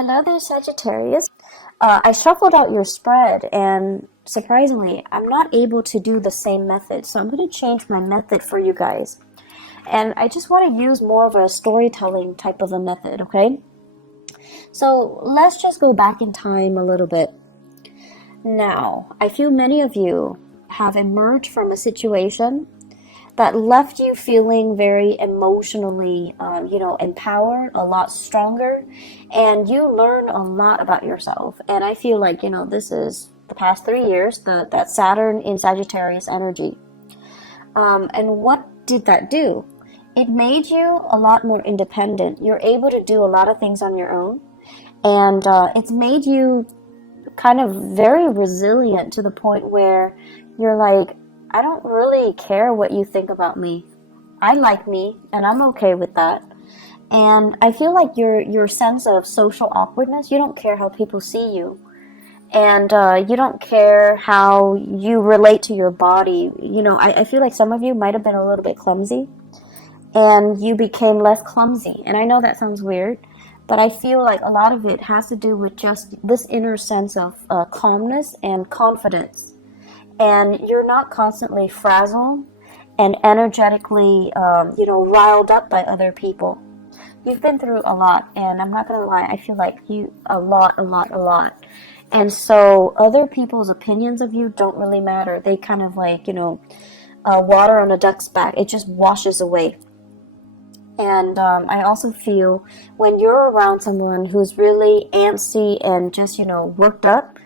Hello there, Sagittarius. I shuffled out your spread, and surprisingly, I'm not able to do the same method. So I'm going to change my method for you guys. And I just want to use more of a storytelling type of a method, okay? So let's just go back in time a little bit. Now, I feel many of you have emerged from a situation that left you feeling very emotionally, empowered, a lot stronger, and you learn a lot about yourself. And I feel like, this is the past 3 years, that Saturn in Sagittarius energy. And what did that do? It made you a lot more independent. You're able to do a lot of things on your own. And it's made you kind of very resilient to the point where you're like, I don't really care what you think about me. I like me, and I'm okay with that. And I feel like your sense of social awkwardness, you don't care how people see you. And you don't care how you relate to your body. I feel like some of you might have been a little bit clumsy, and you became less clumsy. And I know that sounds weird, but I feel like a lot of it has to do with just this inner sense of calmness and confidence. And you're not constantly frazzled and energetically, riled up by other people. You've been through a lot, and I'm not going to lie, I feel like you, a lot. And so other people's opinions of you don't really matter. They kind of like, water on a duck's back. It just washes away. And I also feel when you're around someone who's really antsy and just, worked up,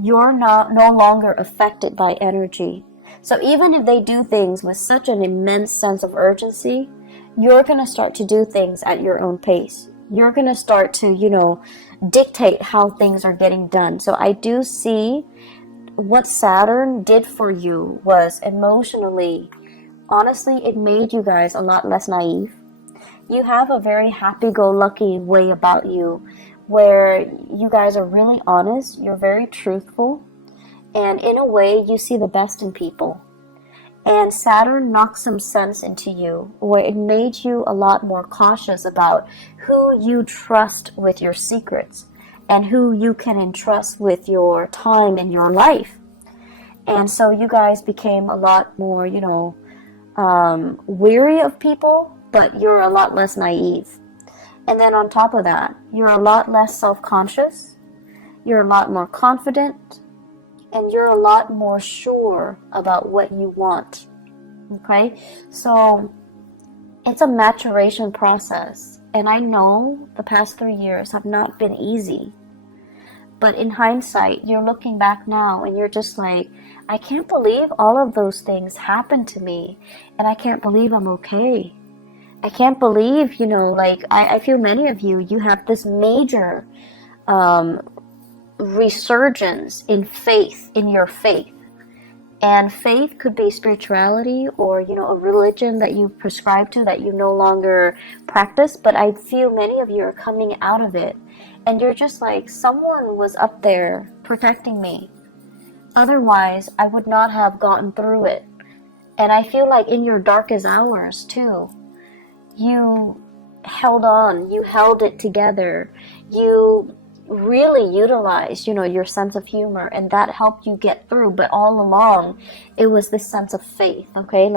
you're no longer affected by energy. So even if they do things with such an immense sense of urgency, you're going to start to do things at your own pace. You're going to start to, dictate how things are getting done. So I do see what Saturn did for you was emotionally, honestly, it made you guys a lot less naive. You have a very happy-go-lucky way about you, where you guys are really honest, you're very truthful, and in a way you see the best in people. And Saturn knocked some sense into you, where it made you a lot more cautious about who you trust with your secrets and who you can entrust with your time in your life. And so you guys became a lot more, weary of people, but you're a lot less naive. And then on top of that, you're a lot less self-conscious, you're a lot more confident, and you're a lot more sure about what you want. Okay? So it's a maturation process. And I know the past 3 years have not been easy. But in hindsight, you're looking back now and you're just like, I can't believe all of those things happened to me. And I can't believe I'm okay. I can't believe, I feel many of you have this major resurgence in faith, in your faith. And faith could be spirituality or, a religion that you prescribe to that you no longer practice. But I feel many of you are coming out of it. And you're just like, someone was up there protecting me. Otherwise, I would not have gotten through it. And I feel like in your darkest hours, too, you held on, you held it together, you really utilized, your sense of humor, and that helped you get through. But all along, it was this sense of faith, okay?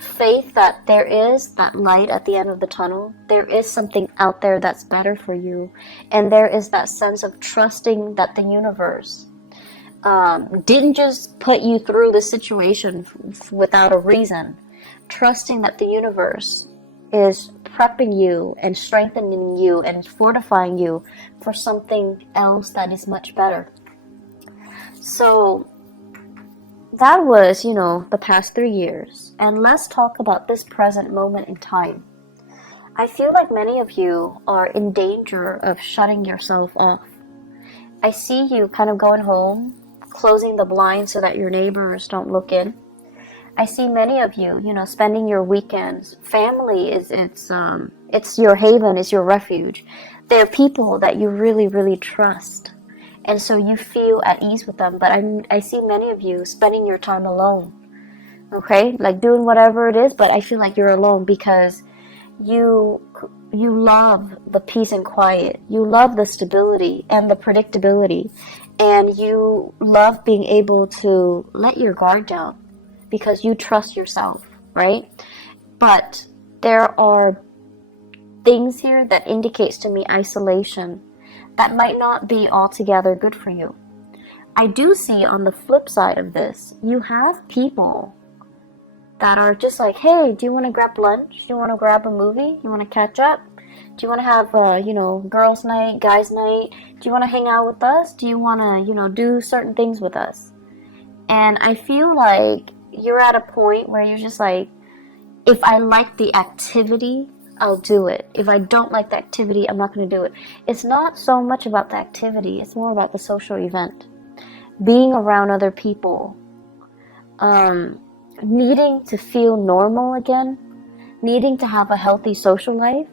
Faith that there is that light at the end of the tunnel. There is something out there that's better for you. And there is that sense of trusting that the universe didn't just put you through the situation without a reason. Trusting that the universe is prepping you and strengthening you and fortifying you for something else that is much better. So that was, the past 3 years. And let's talk about this present moment in time. I feel like many of you are in danger of shutting yourself off. I see you kind of going home, closing the blinds so that your neighbors don't look in. I see many of you, spending your weekends. Family it's your haven, it's your refuge. They're people that you really, really trust. And so you feel at ease with them. But I see many of you spending your time alone. Okay? Like doing whatever it is, but I feel like you're alone because you you love the peace and quiet. You love the stability and the predictability. And you love being able to let your guard down because you trust yourself, right? But there are things here that indicates to me isolation that might not be altogether good for you. I do see on the flip side of this, you have people that are just like, hey, do you want to grab lunch? Do you want to grab a movie? You want to catch up? Do you want to have girls night, guys night? Do you want to hang out with us? Do you want to, do certain things with us? And I feel like you're at a point where you're just like, if I like the activity, I'll do it. If I don't like the activity, I'm not going to do it. It's not so much about the activity. It's more about the social event. Being around other people. Needing to feel normal again. Needing to have a healthy social life.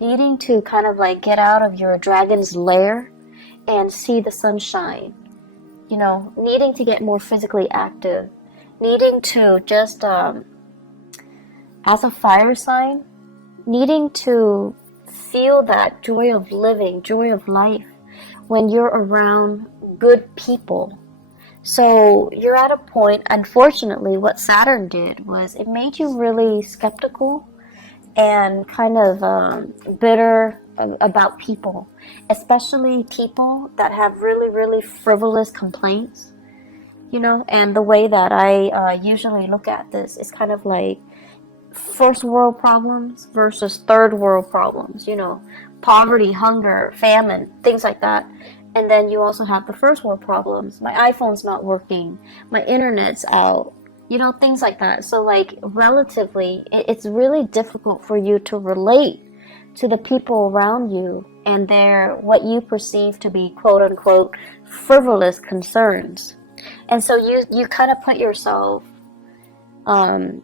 Needing to kind of like get out of your dragon's lair and see the sunshine. Needing to get more physically active. Needing to just, as a fire sign, needing to feel that joy of living, joy of life when you're around good people. So you're at a point, unfortunately, what Saturn did was it made you really skeptical and kind of bitter about people, especially people that have really, really frivolous complaints, and the way that I usually look at this is kind of like first world problems versus third world problems, poverty, hunger, famine, things like that. And then you also have the first world problems. My iPhone's not working, my internet's out, things like that. So like relatively, it's really difficult for you to relate to the people around you and their, what you perceive to be quote unquote frivolous concerns. And so you kind of put yourself in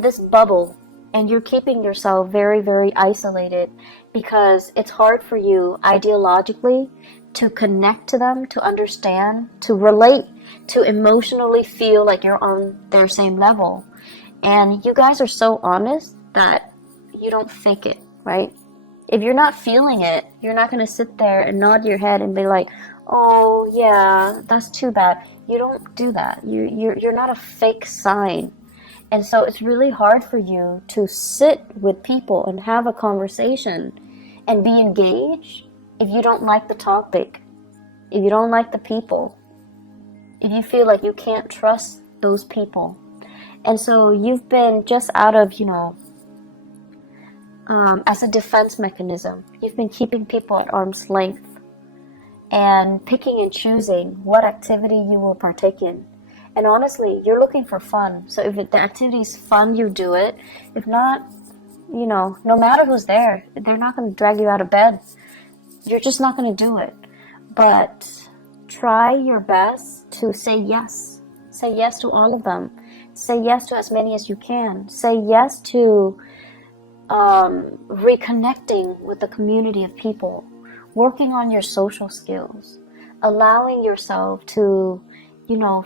this bubble, and you're keeping yourself very, very isolated because it's hard for you ideologically to connect to them, to understand, to relate, to emotionally feel like you're on their same level. And you guys are so honest that you don't fake it, right? If you're not feeling it, you're not going to sit there and nod your head and be like, oh yeah, that's too bad. You don't do that. You're not a fake sign. And so it's really hard for you to sit with people and have a conversation and be engaged if you don't like the topic, if you don't like the people, if you feel like you can't trust those people. And so you've been just out of, as a defense mechanism, you've been keeping people at arm's length and picking and choosing what activity you will partake in. And honestly, you're looking for fun. So if the activity is fun, you do it. If not, no matter who's there, they're not going to drag you out of bed. You're just not going to do it. But try your best to say yes. Say yes to all of them. Say yes to as many as you can. Say yes to reconnecting with the community of people. Working on your social skills. Allowing yourself to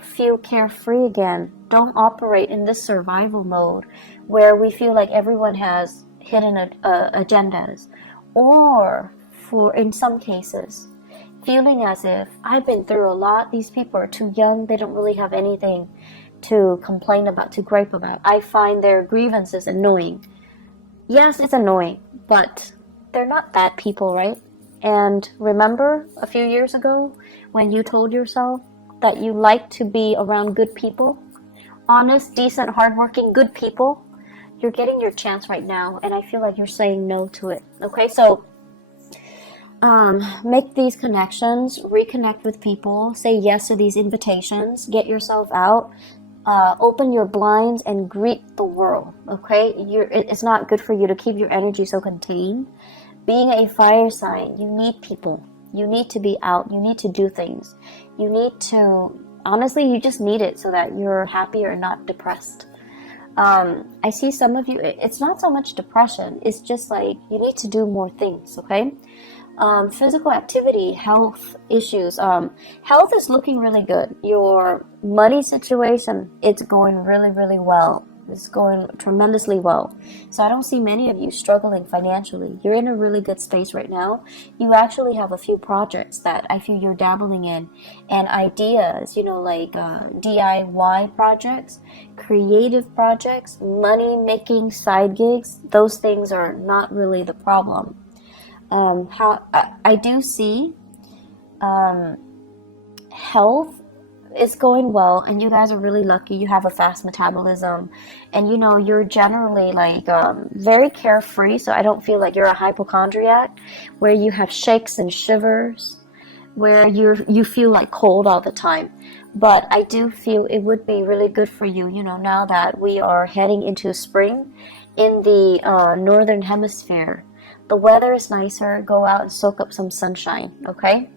feel carefree again. Don't operate in this survival mode where we feel like everyone has hidden agendas. Or, in some cases, feeling as if I've been through a lot, these people are too young, they don't really have anything to complain about, to gripe about. I find their grievances annoying. Yes, it's annoying, but they're not bad people, right? And remember a few years ago when you told yourself that you like to be around good people, honest, decent, hardworking, good people, you're getting your chance right now, and I feel like you're saying no to it. Okay, so make these connections, reconnect with people, say yes to these invitations, get yourself out, open your blinds and greet the world. Okay, it's not good for you to keep your energy so contained. Being a fire sign, you need people. You need to be out. You need to do things. You need to, honestly, you just need it so that you're happier and not depressed. I see some of you, it's not so much depression. It's just like you need to do more things, okay? Physical activity, health issues. Health is looking really good. Your money situation, it's going really, really well. is going tremendously well. So I don't see many of you struggling financially. You're in a really good space right now. You actually have a few projects that I feel you're dabbling in, and ideas, like DIY projects, creative projects, money making side gigs. Those things are not really the problem. How I do see health is going well, and you guys are really lucky. You have a fast metabolism, and you're generally like very carefree, so I don't feel like you're a hypochondriac where you have shakes and shivers, where you feel like cold all the time. But I do feel it would be really good for you, now that we are heading into spring in the northern hemisphere. The weather is nicer. Go out and soak up some sunshine, okay?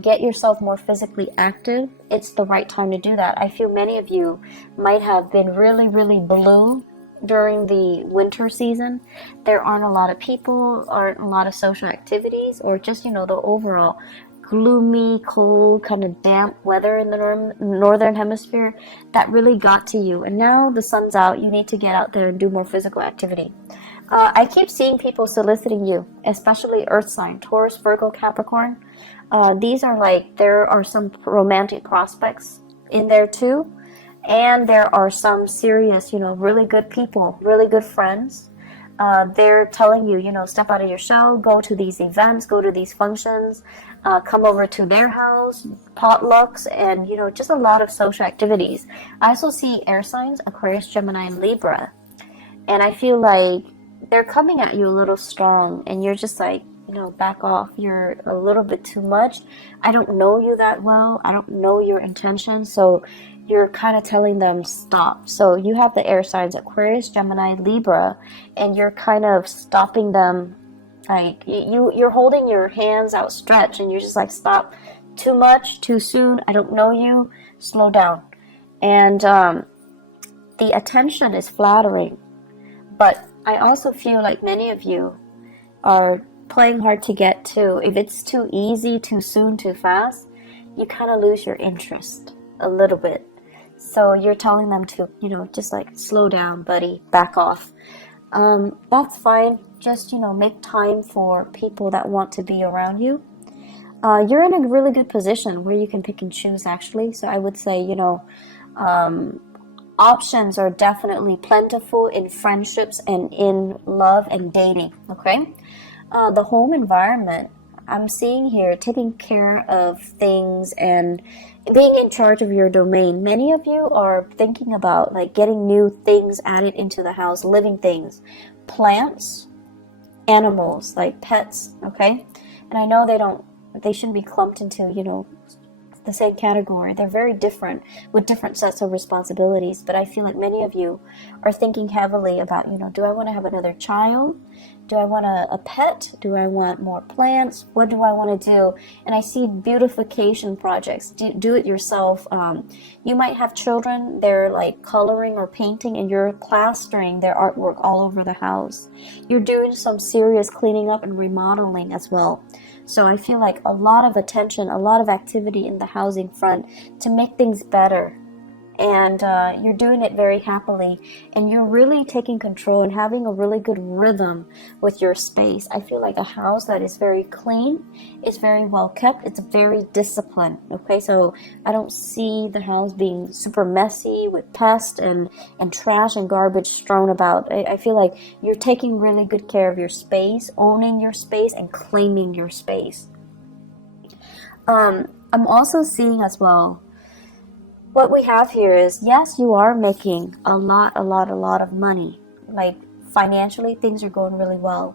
Get yourself more physically active. It's the right time to do that. I feel many of you might have been really, really blue during the winter season. There aren't a lot of people, aren't a lot of social activities, or just, the overall gloomy, cold, kind of damp weather in the northern hemisphere that really got to you. And now the sun's out. You need to get out there and do more physical activity. I keep seeing people soliciting you, especially earth sign, Taurus, Virgo, Capricorn. These are there are some romantic prospects in there too. And there are some serious, really good people, really good friends. They're telling you, step out of your shell, go to these events, go to these functions, come over to their house, potlucks, and, just a lot of social activities. I also see air signs, Aquarius, Gemini, and Libra. And I feel like they're coming at you a little strong, and you're just like, back off. You're a little bit too much. I don't know you that well. I don't know your intentions. So you're kind of telling them stop. So you have the air signs, Aquarius, Gemini, Libra, and you're kind of stopping them. Like you're holding your hands outstretched, and you're just like, stop. Too much, too soon. I don't know you. Slow down. And the attention is flattering. But I also feel like many of you are playing hard to get to. If it's too easy, too soon, too fast, you kind of lose your interest a little bit. So you're telling them to, just like slow down, buddy, back off. That's fine. Just, make time for people that want to be around you. You're in a really good position where you can pick and choose, actually. So I would say, options are definitely plentiful in friendships and in love and dating, okay? The home environment, I'm seeing here, taking care of things and being in charge of your domain. Many of you are thinking about getting new things added into the house, living things, plants, animals, like pets, okay? And I know they shouldn't be clumped into, the same category. They're very different with different sets of responsibilities, but I feel like many of you are thinking heavily about, do I want to have another child? Do I want a pet? Do I want more plants? What do I want to do? And I see beautification projects. Do it yourself. You might have children. They're coloring or painting, and you're plastering their artwork all over the house. You're doing some serious cleaning up and remodeling as well. So I feel like a lot of attention, a lot of activity in the housing front to make things better. And you're doing it very happily, and you're really taking control and having a really good rhythm with your space. I feel like a house that is very clean, is very well kept, it's very disciplined, okay? So I don't see the house being super messy with pests and trash and garbage strewn about. I feel like you're taking really good care of your space, owning your space, and claiming your space. I'm also seeing as well, what we have here is, yes, you are making a lot of money. Financially, things are going really well.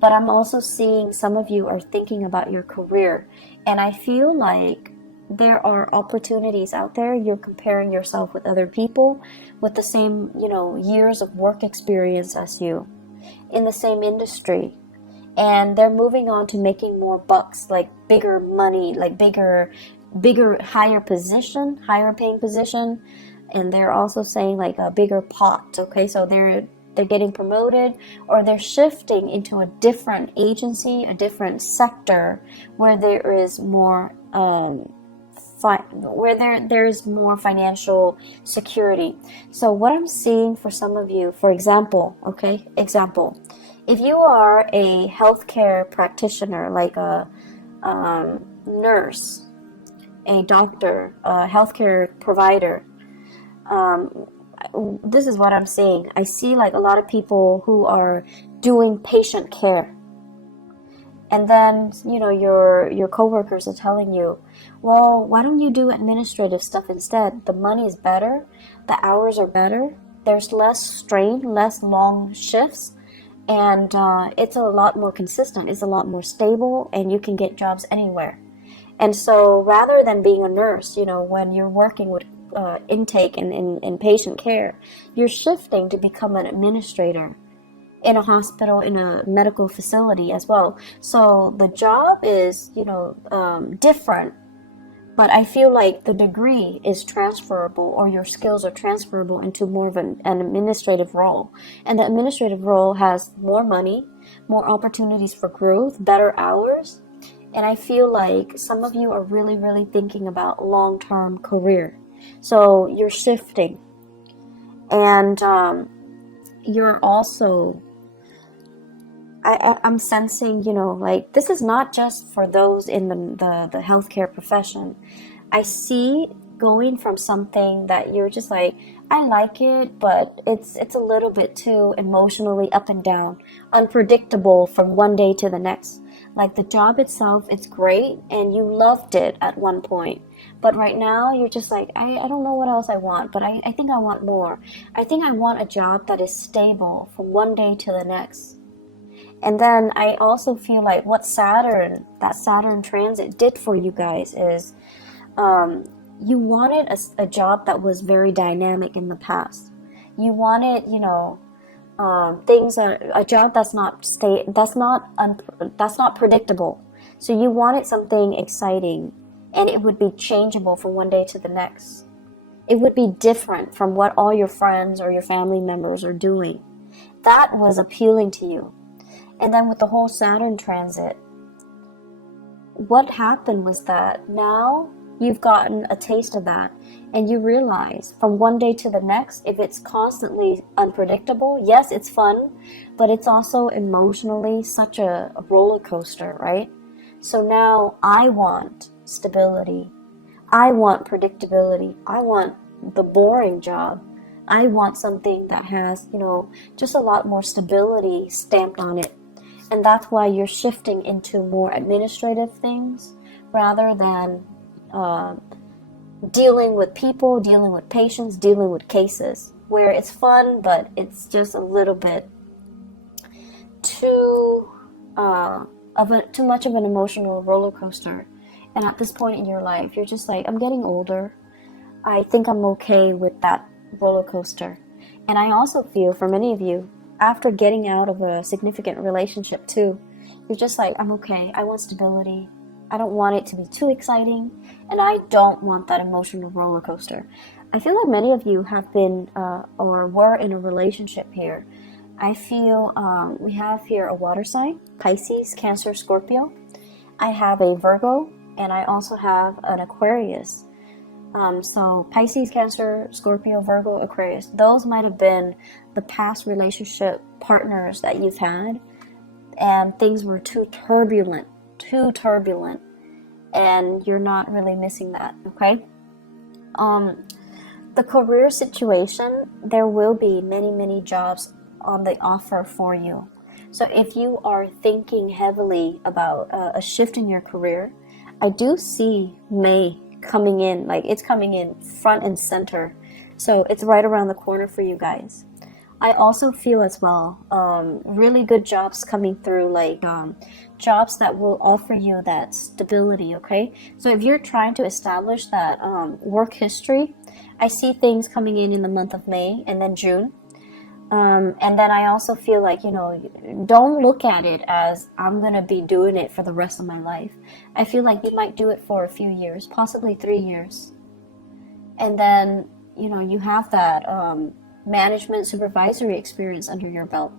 But I'm also seeing some of you are thinking about your career. And I feel like there are opportunities out there. You're comparing yourself with other people with the same, years of work experience as you in the same industry. And they're moving on to making more bucks, bigger money, bigger, higher paying position, and they're also saying a bigger pot, okay? So they're getting promoted, or they're shifting into a different agency, a different sector where there is more where there's more financial security. So what I'm seeing for some of you, for example, okay, if you are a healthcare practitioner, like a nurse, a doctor, a healthcare provider, this is what I'm seeing. I see like a lot of people who are doing patient care. And then, your coworkers are telling you, well, why don't you do administrative stuff instead? The money is better, the hours are better, there's less strain, less long shifts, and it's a lot more consistent, it's a lot more stable, and you can get jobs anywhere. And so rather than being a nurse, when you're working with intake and in patient care, you're shifting to become an administrator in a hospital, in a medical facility as well. So the job is, different, but I feel like the degree is transferable, or your skills are transferable into more of an administrative role. And the administrative role has more money, more opportunities for growth, better hours. And I feel like some of you are really, really thinking about long-term career. So you're shifting. And you're also, I'm sensing, like this is not just for those in the healthcare profession. I see going from something that you're just like, I like it, but it's a little bit too emotionally up and down, unpredictable from one day to the next. Like the job itself, it's great, and you loved it at one point. But right now, you're just like, I don't know what else I want, but I think I want more. I think I want a job that is stable from one day to the next. And then I also feel like what that Saturn transit did for you guys is you wanted a job that was very dynamic in the past. You wanted, a job that's not predictable. So you wanted something exciting, and it would be changeable from one day to the next. It would be different from what all your friends or your family members are doing. That was appealing to you. And then with the whole Saturn transit, what happened was that now you've gotten a taste of that, and you realize from one day to the next, if it's constantly unpredictable, yes, it's fun, but it's also emotionally such a roller coaster, right? So now I want stability. I want predictability. I want the boring job. I want something that has, just a lot more stability stamped on it. And that's why you're shifting into more administrative things rather than dealing with people, dealing with patients, dealing with cases, where it's fun, but it's just a little bit too much of an emotional roller coaster. And at this point in your life, you're just like, I'm getting older. I think I'm okay with that roller coaster. And I also feel for many of you, after getting out of a significant relationship too, you're just like, I'm okay. I want stability. I don't want it to be too exciting, and I don't want that emotional roller coaster. I feel like many of you have been or were in a relationship here. I feel we have here a water sign, Pisces, Cancer, Scorpio. I have a Virgo, and I also have an Aquarius. So Pisces, Cancer, Scorpio, Virgo, Aquarius. Those might have been the past relationship partners that you've had, and things were too turbulent, and you're not really missing that, okay? The career situation, there will be many, many jobs on the offer for you. So if you are thinking heavily about a shift in your career, I do see May coming in, like it's coming in front and center. So it's right around the corner for you guys. I also feel as well, really good jobs coming through, like jobs that will offer you that stability, okay? So if you're trying to establish that work history, I see things coming in the month of May and then June. And then I also feel like, don't look at it as I'm going to be doing it for the rest of my life. I feel like you might do it for a few years, possibly 3 years. And then, you have that management supervisory experience under your belt.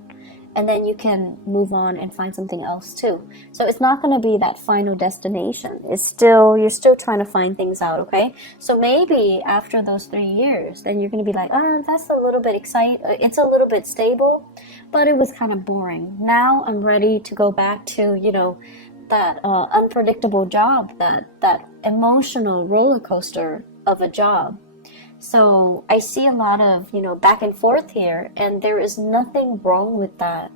and then you can move on and find something else too. So it's not going to be that final destination. It's still, you're still trying to find things out, okay? So maybe after those 3 years, then you're going to be like, oh, that's a little bit exciting. It's a little bit stable, but it was kind of boring. Now I'm ready to go back to, you know, that unpredictable job, that emotional roller coaster of a job. So I see a lot of, you know, back and forth here, and there is nothing wrong with that.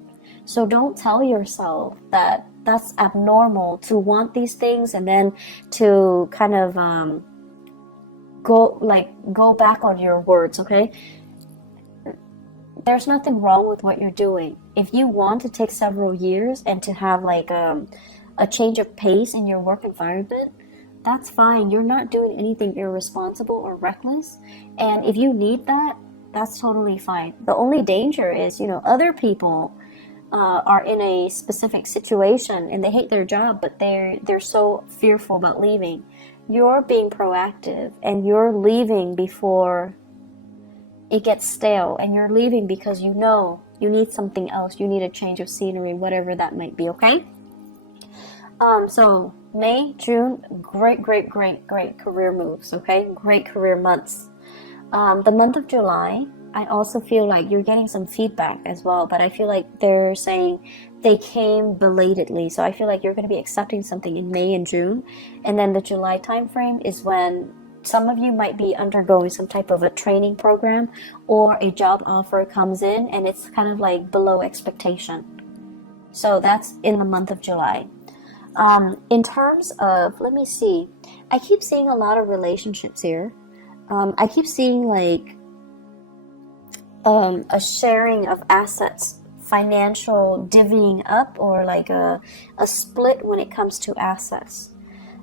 So don't tell yourself that that's abnormal to want these things and then to kind of go back on your words, okay? There's nothing wrong with what you're doing. If you want to take several years and to have like a change of pace in your work environment, that's fine. You're not doing anything irresponsible or reckless. And if you need that, that's totally fine. The only danger is, you know, other people are in a specific situation and they hate their job, but they're so fearful about leaving. You're being proactive and you're leaving before it gets stale, and you're leaving because you know you need something else. You need a change of scenery, whatever that might be, okay? So May, June, great career moves, okay? Great career months. The month of July, I also feel like you're getting some feedback as well, but I feel like they're saying they came belatedly. So I feel like you're going to be accepting something in May and June. And then the July time frame is when some of you might be undergoing some type of a training program or a job offer comes in and it's kind of like below expectation. So that's in the month of July. In terms of, let me see, I keep seeing a lot of relationships here. I keep seeing like a sharing of assets, financial divvying up, or like a split when it comes to assets.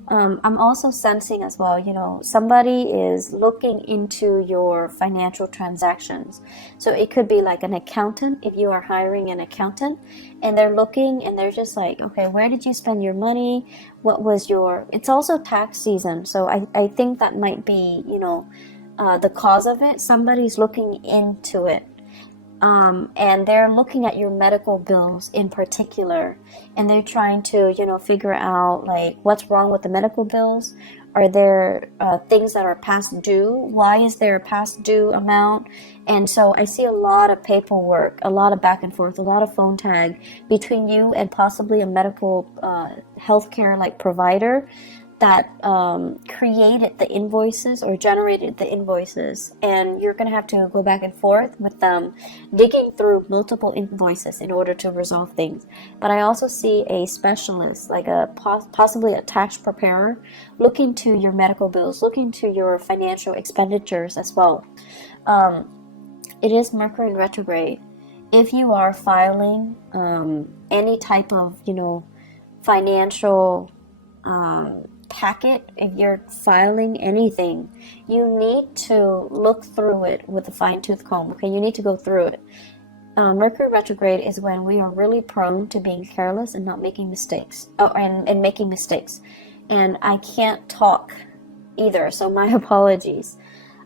I'm also sensing as well, you know, somebody is looking into your financial transactions. So it could be like an accountant, if you are hiring an accountant, and they're looking and they're just like, okay, where did you spend your money? What was your, it's also tax season. So I think that might be, you know, the cause of it. Somebody's looking into it. And they're looking at your medical bills in particular, and they're trying to, you know, figure out like what's wrong with the medical bills. Are there things that are past due? Why is there a past due amount? And so I see a lot of paperwork, a lot of back and forth, a lot of phone tag between you and possibly a medical healthcare like provider that created the invoices or generated the invoices, and you're going to have to go back and forth with them, digging through multiple invoices in order to resolve things. But I also see a specialist, like a possibly a tax preparer, looking to your medical bills, looking to your financial expenditures as well. It is Mercury in retrograde. If you are filing any type of, you know, financial packet, if you're filing anything, you need to look through it with a fine-tooth comb, okay? You need to go through it. Mercury retrograde is when we are really prone to being careless and not making mistakes, and making mistakes. And I can't talk either, so my apologies.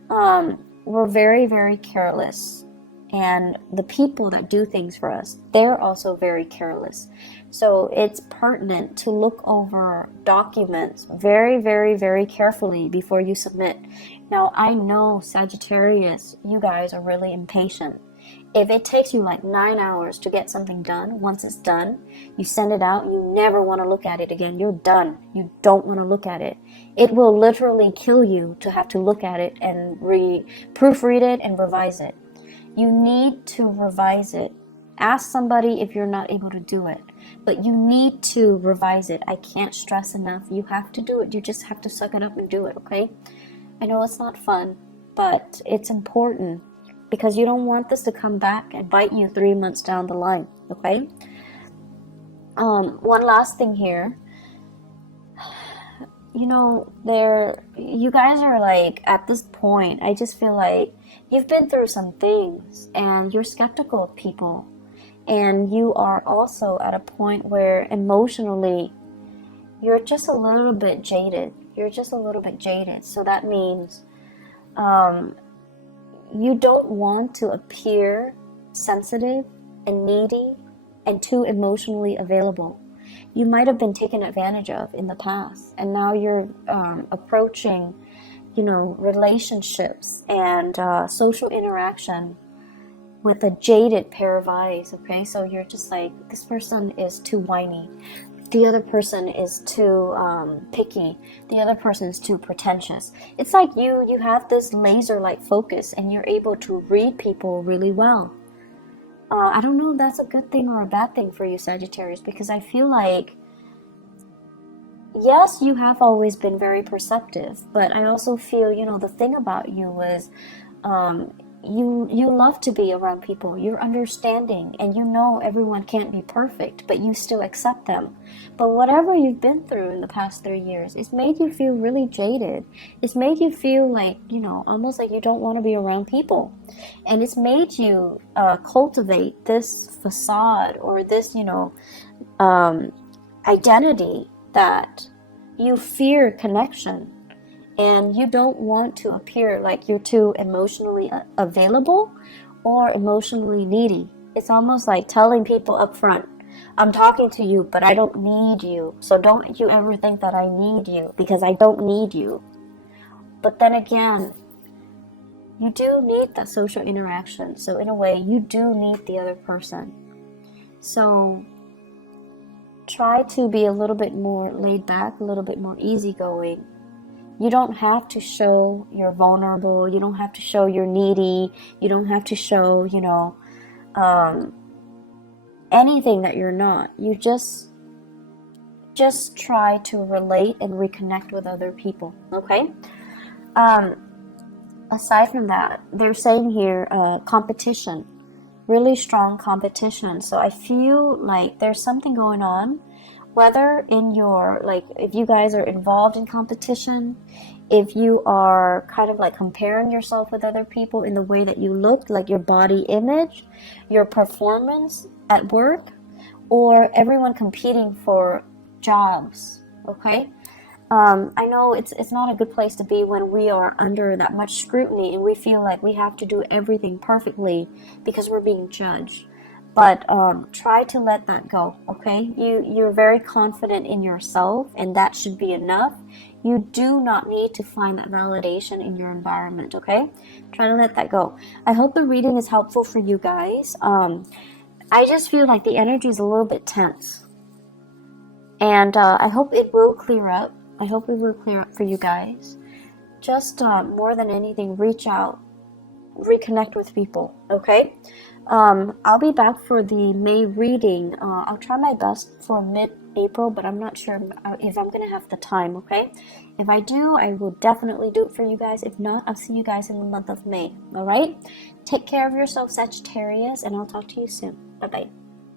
We're very careless. And the people that do things for us, they're also very careless. So it's pertinent to look over documents very carefully before you submit. Now, I know Sagittarius, you guys are really impatient. If it takes you like 9 hours to get something done, once it's done, you send it out, you never want to look at it again. You're done. You don't want to look at it. It will literally kill you to have to look at it and proofread it and revise it. You need to revise it. Ask somebody if you're not able to do it, but you need to revise it. I can't stress enough. You have to do it. You just have to suck it up and do it, okay? I know it's not fun, but it's important because you don't want this to come back and bite you 3 months down the line, okay? One last thing here. You know, you guys are like, at this point, I just feel like you've been through some things and you're skeptical of people, and you are also at a point where emotionally you're just a little bit jaded. So that means you don't want to appear sensitive and needy and too emotionally available. You might have been taken advantage of in the past, and now you're approaching, you know, relationships and social interaction with a jaded pair of eyes, okay? So you're just like, this person is too whiny. The other person is too picky. The other person is too pretentious. It's like you have this laser-like focus and you're able to read people really well. I don't know if that's a good thing or a bad thing for you, Sagittarius, because I feel like, yes, you have always been very perceptive, but I also feel, you know, the thing about you is you love to be around people. You're understanding, and you know everyone can't be perfect, but you still accept them. But whatever you've been through in the past 3 years, it's made you feel really jaded. It's made you feel like, you know, almost like you don't want to be around people. And it's made you cultivate this facade or this, you know, identity that you fear connection. And you don't want to appear like you're too emotionally available or emotionally needy. It's almost like telling people up front, I'm talking to you, but I don't need you. So don't you ever think that I need you, because I don't need you. But then again, you do need that social interaction. So in a way, you do need the other person. So try to be a little bit more laid back, a little bit more easygoing. You don't have to show you're vulnerable. You don't have to show you're needy. You don't have to show, you know, anything that you're not. You just try to relate and reconnect with other people, okay? Aside from that, they're saying here competition, really strong competition. So I feel like there's something going on, whether in your, like, if you guys are involved in competition, if you are kind of like comparing yourself with other people in the way that you look, like your body image, your performance at work, or everyone competing for jobs, okay? I know it's not a good place to be when we are under that much scrutiny and we feel like we have to do everything perfectly because we're being judged. But try to let that go, okay? You're very confident in yourself, and that should be enough. You do not need to find that validation in your environment, okay? Try to let that go. I hope the reading is helpful for you guys. I just feel like the energy is a little bit tense. And I hope it will clear up. I hope it will clear up for you guys. Just more than anything, reach out. Reconnect with people, okay? I'll be back for the May reading. I'll try my best for mid-April, but I'm not sure if I'm going to have the time, okay? If I do, I will definitely do it for you guys. If not, I'll see you guys in the month of May, all right? Take care of yourself, Sagittarius, and I'll talk to you soon. Bye-bye.